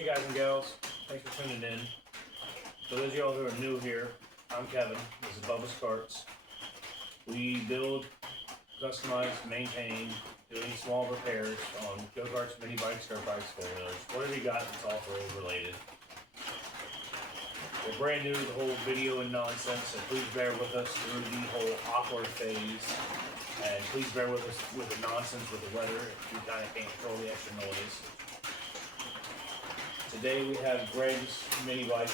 Hey guys and gals, thanks for tuning in. For those of y'all who are new here, I'm Kevin. This is Bubba's Carts. We build, customize, maintain, do any small repairs on go-karts, mini bikes, dirt bikes, four-wheelers, whatever you got that's off-road related. We're brand new to the whole video and nonsense, so please bear with us through the whole awkward phase. And please bear with us with the nonsense with the weather if you kind of can't control the extra noise. Today we have Greg's mini bike.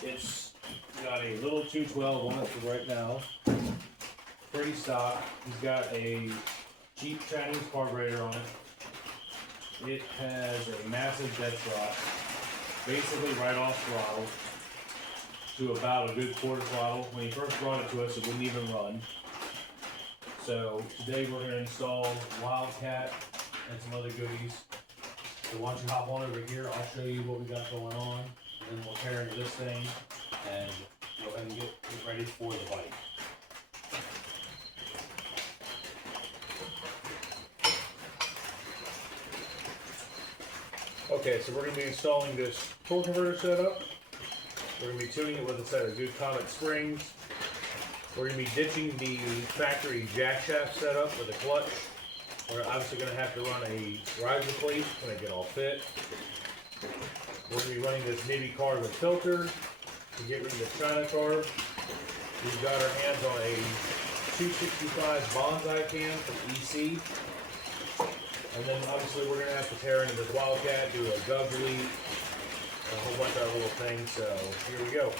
It's got a little 212 on it for right now. Pretty stock. He's got a cheap Chinese carburetor on it. It has a massive dead drop. Basically right off throttle to about a good quarter throttle. When he first brought it to us, it wouldn't even run. So today we're going to install wildcat and some other goodies. So why don't you hop on over here, I'll show you what we got going on, and then we'll tear into this thing and go ahead and get ready for the bike. Okay, so we're going to be installing this torque converter setup. We're going to be tuning it with a set of good Comet springs. We're going to be ditching the factory jack shaft setup with a clutch. We're obviously going to have to run a riser plate to make it all fit. We're going to be running this Navy carbon filter to get rid of the China carb. We've got our hands on a 265 bonsai can from EC. And then obviously we're going to have to tear into this wildcat, do a gov delete, a whole bunch of other little things. So here we go.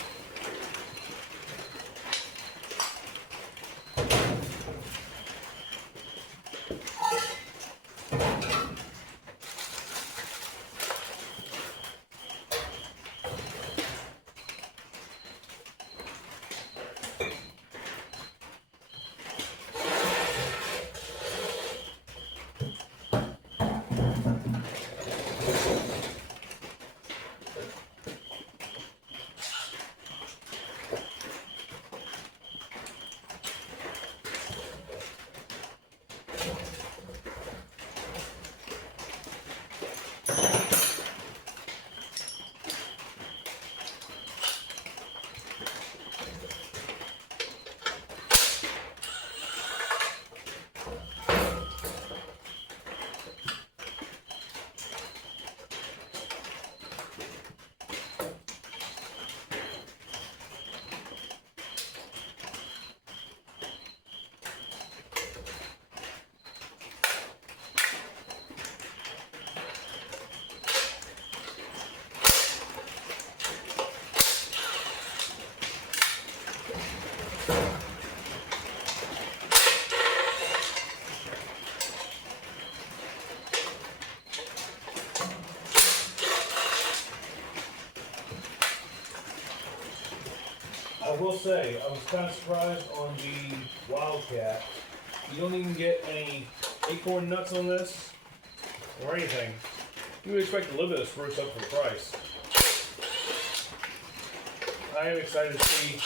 I will say, I was kind of surprised on the wildcat. You don't even get any acorn nuts on this or anything. You would expect a little bit of spruce up for the price. I am excited to see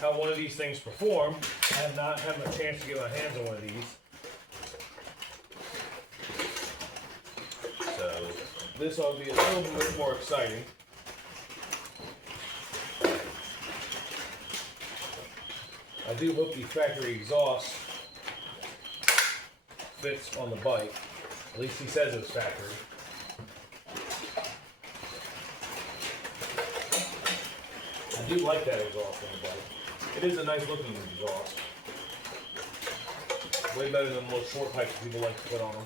how one of these things perform. I have not had a chance to get my hands on one of these. So this ought to be a little bit more exciting. I do hope the factory exhaust fits on the bike. At least he says it's factory. I do like that exhaust on the bike. It is a nice looking exhaust. Way better than the little short pipes people like to put on them.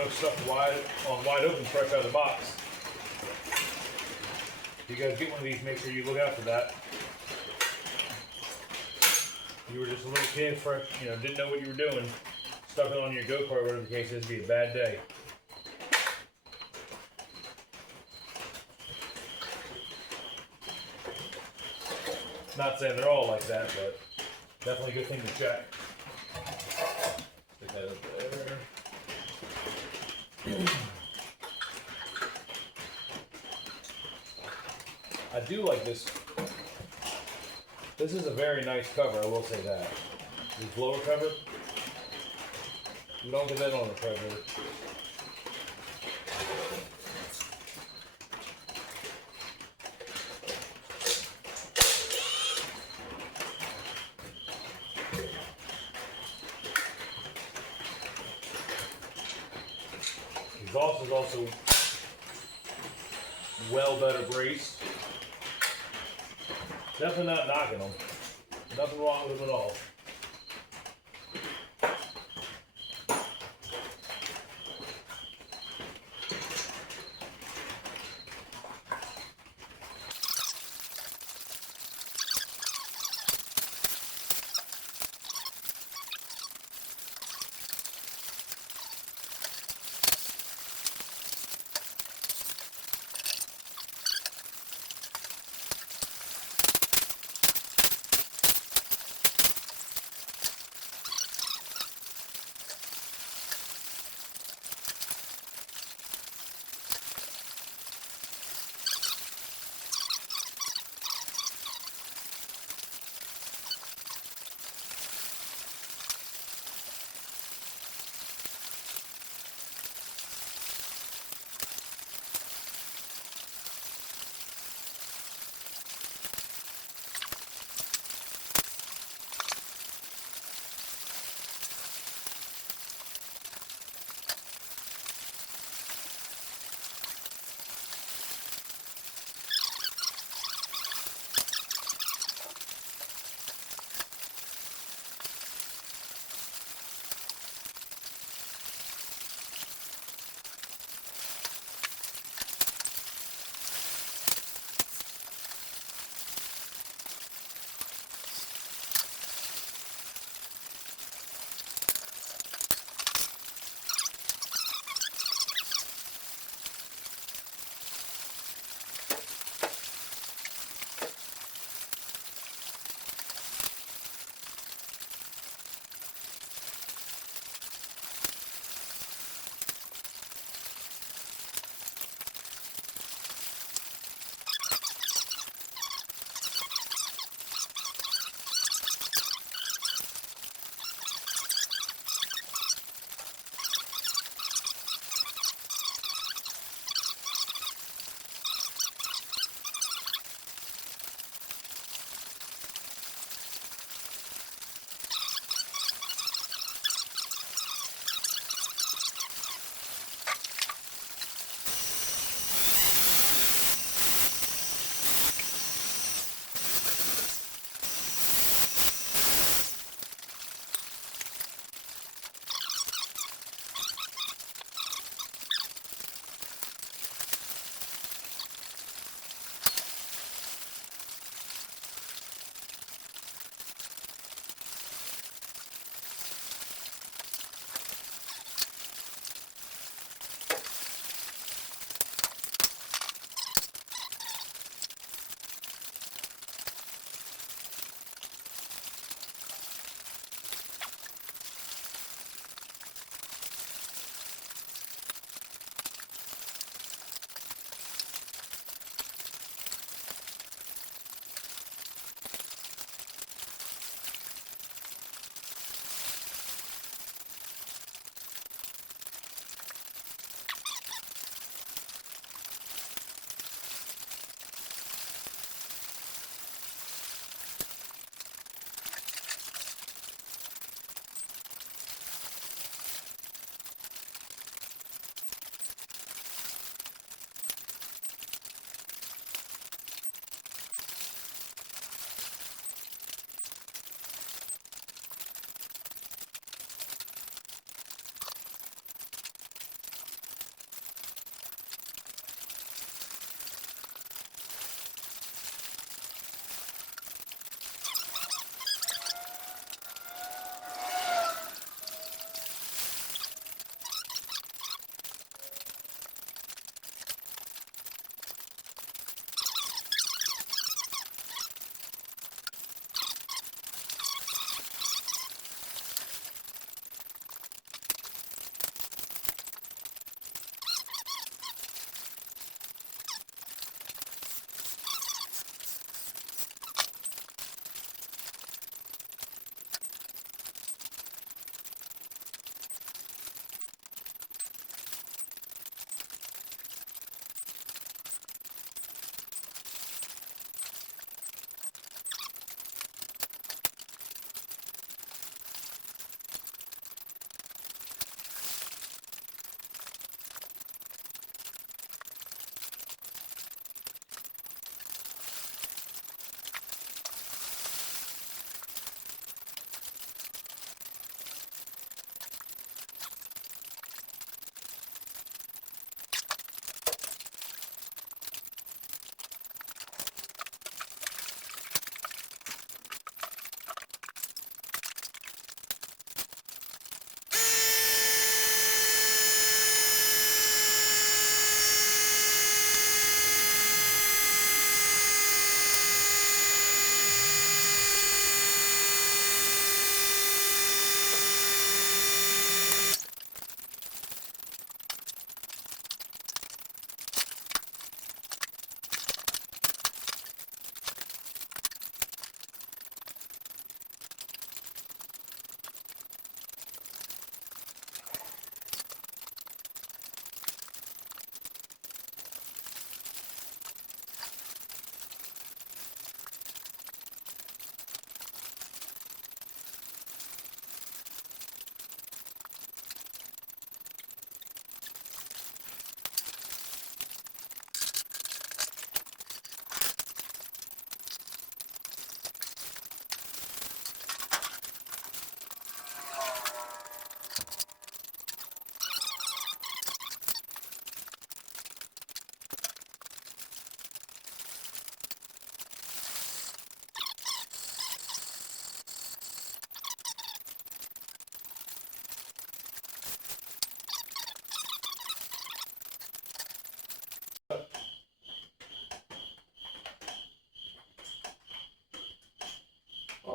know, stuff wide open fresh out of the box. If you guys get one of these, make sure you look out for that. You were just a little kid, fresh, you know, didn't know what you were doing, stuck it on your go-kart, whatever the case is, it'd be a bad day. Not saying they're all like that, but definitely a good thing to check. Stick that up there. I do like this. This is a very nice cover, I will say that. This blower cover, you don't get that on a Predator. Exhaust is also well better braced. Definitely not knocking them. Nothing wrong with them at all.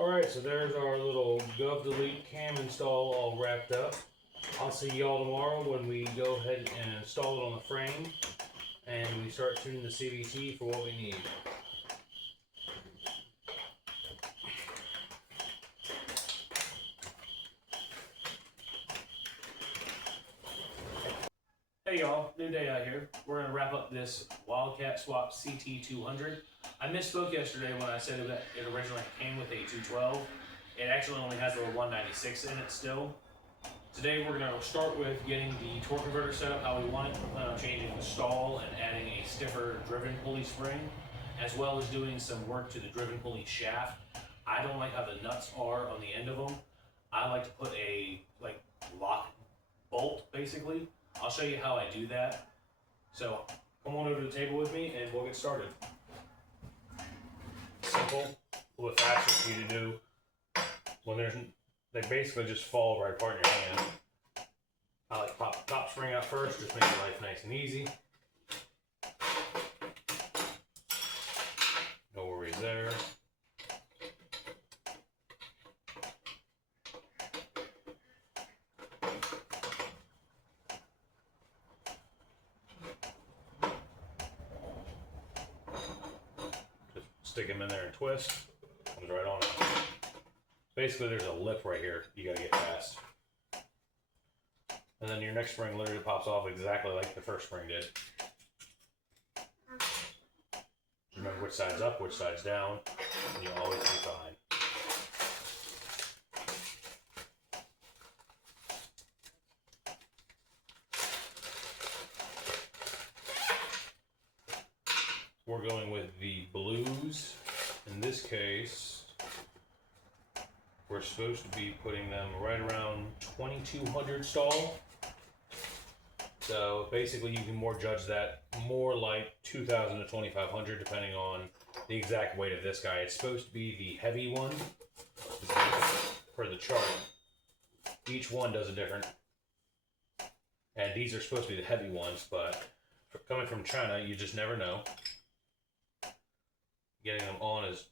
Alright, so there's our little Gov Delete cam install all wrapped up. I'll see y'all tomorrow when we go ahead and install it on the frame and we start tuning the CVT for what we need. Hey y'all, new day out here. We're going to wrap up this Wildcat Swap CT200. I misspoke yesterday when I said that it originally came with a 212. It actually only has a 196 in it still. Today we're going to start with getting the torque converter set up how we want it. We plan on changing the stall and adding a stiffer driven pulley spring, as well as doing some work to the driven pulley shaft. I don't like how the nuts are on the end of them. I like to put a lock bolt basically. I'll show you how I do that. So come on over to the table with me and we'll get started. Simple, a little faster for you to do. When they basically just fall right apart in your hand. I like pop the top spring out first, just make your life nice and easy. No worries there. Just stick them in there and twist. Comes right on out. Basically, there's a lip right here you gotta get past. And then your next spring literally pops off exactly like the first spring did. Remember which side's up, which side's down, and you'll always be fine. We're going with the blues. In this case, we're supposed to be putting them right around 2200 stall. So basically you can more judge that more like 2000 to 2500 depending on the exact weight of this guy. It's supposed to be the heavy one for the chart. Each one does a different, and these are supposed to be the heavy ones, but coming from China, you just never know. Getting them on is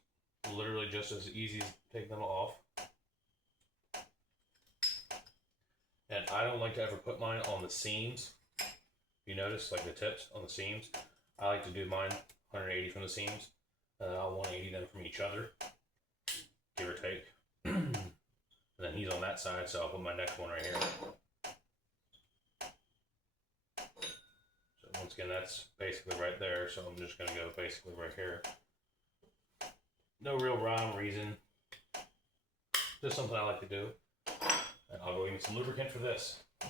literally just as easy as taking them off. And I don't like to ever put mine on the seams. You notice, like the tips on the seams, I like to do mine 180 from the seams, and then I'll 180 them from each other, give or take. And then he's on that side, so I'll put my next one right here. So once again, that's basically right there, so I'm just going to go basically right here. No real rhyme or reason, just something I like to do. And I'll go get some lubricant for this. A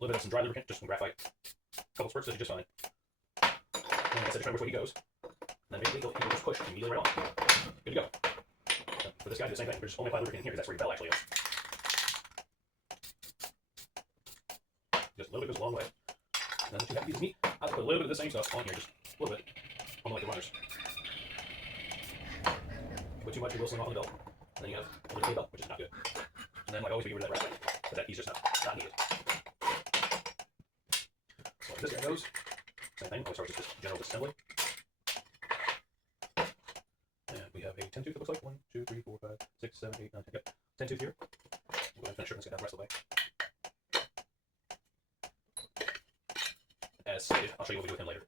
little bit of some dry lubricant, just some graphite. A couple squirts, that'll be just fine. And I said to try which way he goes. And then maybe he'll just push immediately right on. Good to go. So for this guy, do the same thing. We're just only apply lubricant in here because that's where your bell actually is. Just a little bit goes a long way. And then the two half pieces of meat, I like to put a little bit of the same stuff on here, just a little bit. On like the runners. Put too much, you will sling off on the belt. And then you have a little belt, which is not good. And then, like always, we get rid of that wrap, but that piece just not needed. So this guy goes. Same thing, always start with just general assembly. And we have a 10 tooth, it looks like. 1, 2, 3, 4, 5, 6, 7, 8, 9, 10. Yep. 10 tooth here. We'll go ahead and finish it and get that the rest of the way. As stated, I'll show you what we do with him later.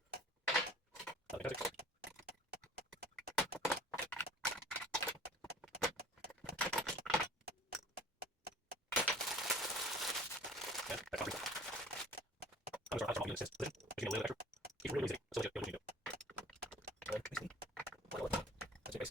Fantastic. Yeah, that's not I'm sorry, I'm this position. If you get a little extra, it's really easy. So you'll just need to go ahead, basically. That's your base.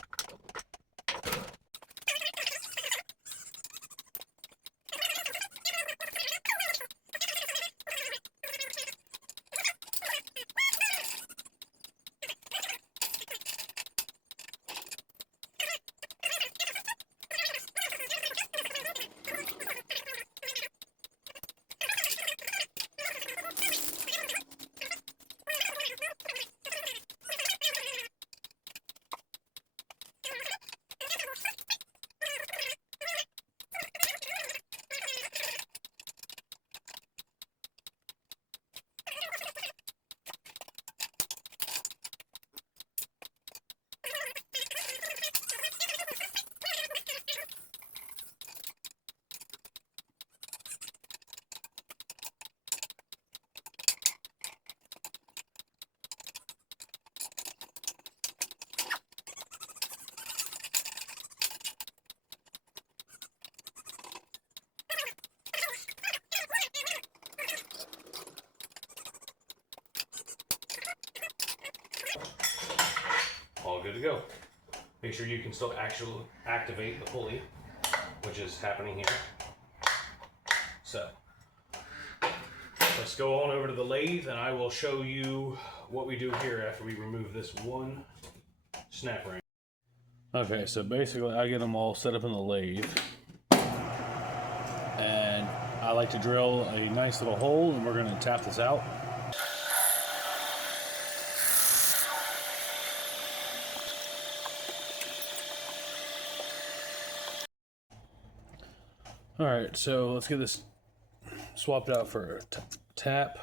all good to go. Make sure you can still actually activate the pulley, which is happening here. So let's go on over to the lathe and I will show you what we do here after we remove this one snap ring. Okay, so basically I get them all set up in the lathe, and I like to drill a nice little hole, and we're going to tap this out. Alright, so let's get this swapped out for a tap.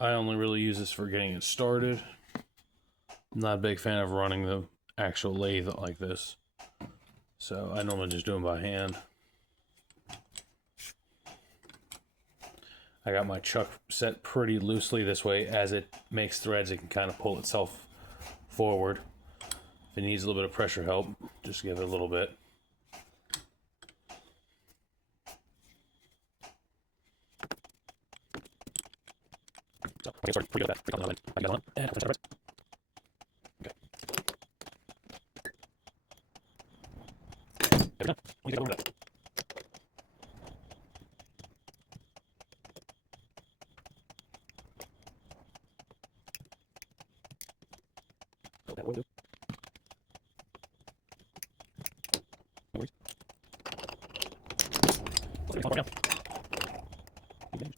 I only really use this for getting it started. I'm not a big fan of running the actual lathe like this, so I normally just do them by hand. I got my chuck set pretty loosely this way. As it makes threads, it can kind of pull itself forward. If it needs a little bit of pressure help, just give it a little bit. So, okay, sorry, pretty good at that. I got on, and I'm gonna start right. Okay. There we go. We take over that. So that will do. No worries. Let's get one more down. Okay.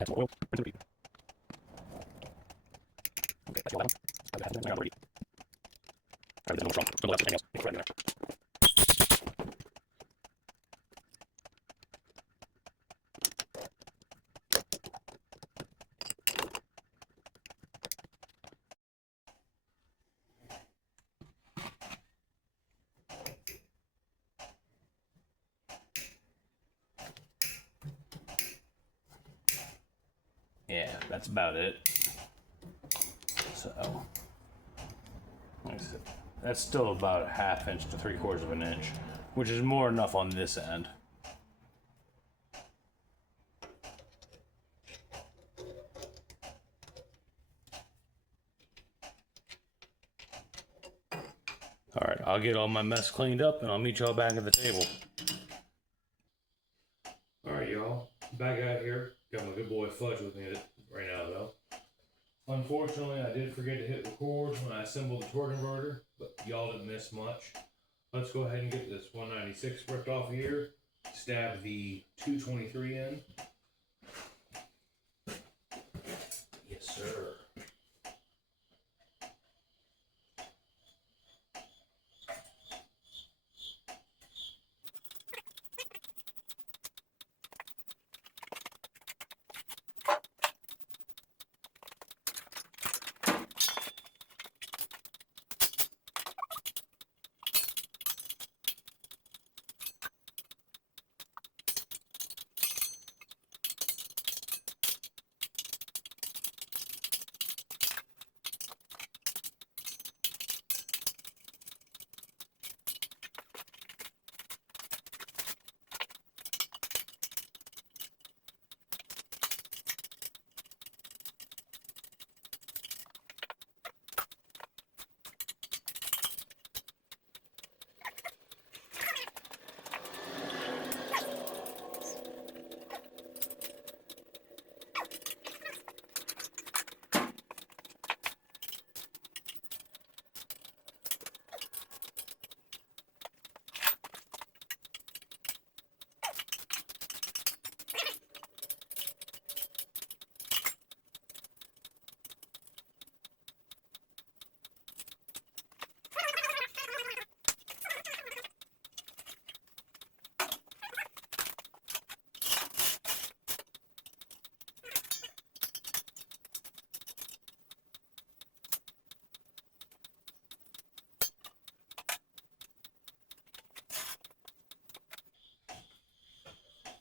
Add some oil, rinse and repeat. Okay, that's all that one. I got ready. I did a little strong. Don't let anything else get right in there. Yeah, that's about it. So, like I said, that's still about a 1/2 inch to 3/4 of an inch, which is more than enough on this end. All right, I'll get all my mess cleaned up and I'll meet y'all back at the table. All right, y'all, back out here. Got my good boy Fudge with me right now, though. Unfortunately, I did forget to hit record when I assembled the torque converter, but y'all didn't miss much. Let's go ahead and get this 196 ripped off here. Stab the 223 in. Yes, sir.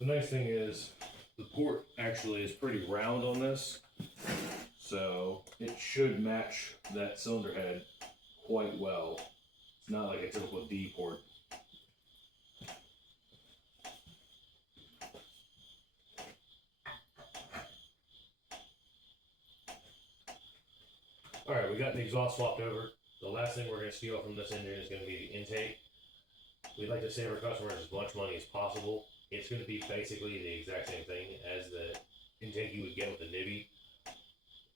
The nice thing is the port actually is pretty round on this, so it should match that cylinder head quite well. It's not like a typical D port. Alright, we got the exhaust swapped over. The last thing we're going to steal from this engine is going to be the intake. We'd like to save our customers as much money as possible. It's going to be basically the exact same thing as the intake you would get with the Nibby,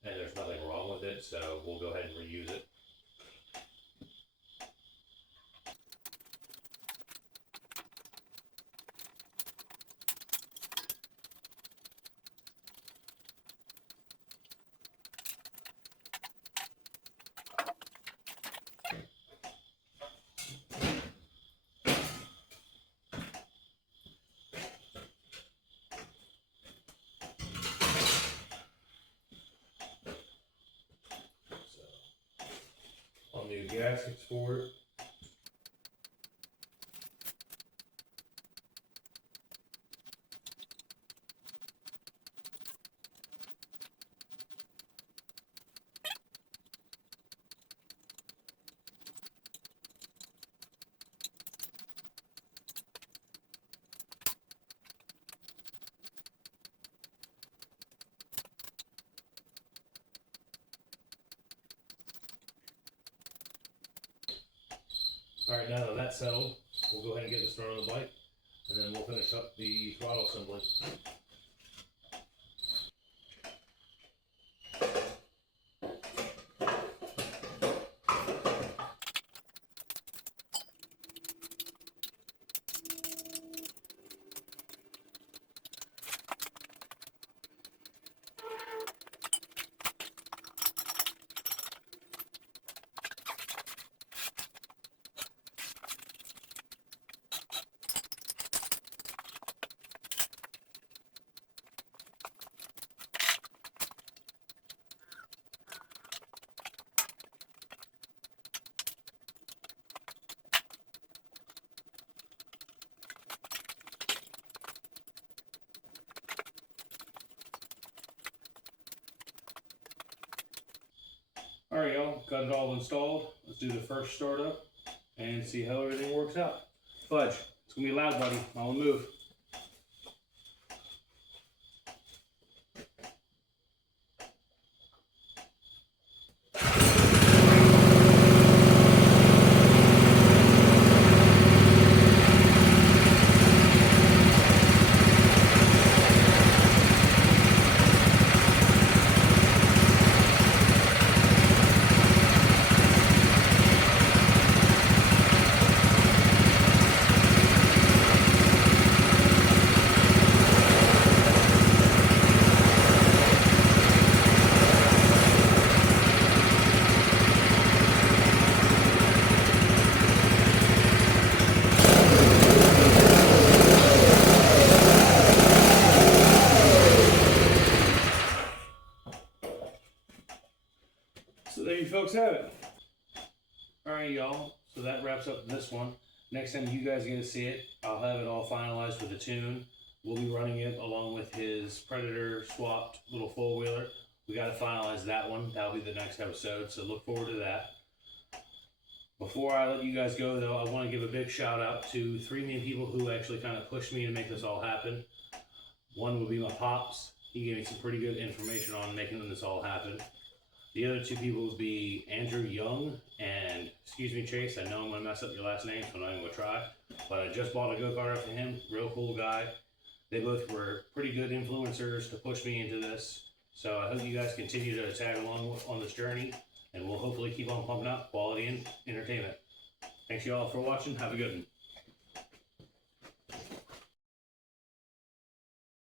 and there's nothing wrong with it, so we'll go ahead and reuse it. I'll new gaskets for it. Alright, now that that's settled, we'll go ahead and get this thrown on the bike, and then we'll finish up the throttle assembly. Alright y'all, got it all installed. Let's do the first startup and see how everything works out. Fudge, it's gonna be loud, buddy. I'll move. So there you folks have it. Alright y'all, so that wraps up this one. Next time you guys get to see it, I'll have it all finalized with the tune. We'll be running it along with his Predator swapped little four-wheeler. We got to finalize that one. That'll be the next episode, so look forward to that. Before I let you guys go though, I want to give a big shout out to three main people who actually kind of pushed me to make this all happen. One would be my pops. He gave me some pretty good information on making this all happen. The other two people would be Andrew Young and, excuse me Chase, I know I'm going to mess up your last name, so I'm not even going to try. But I just bought a go-kart off of him, real cool guy. They both were pretty good influencers to push me into this. So I hope you guys continue to tag along on this journey, and we'll hopefully keep on pumping out quality and entertainment. Thanks you all for watching, have a good one.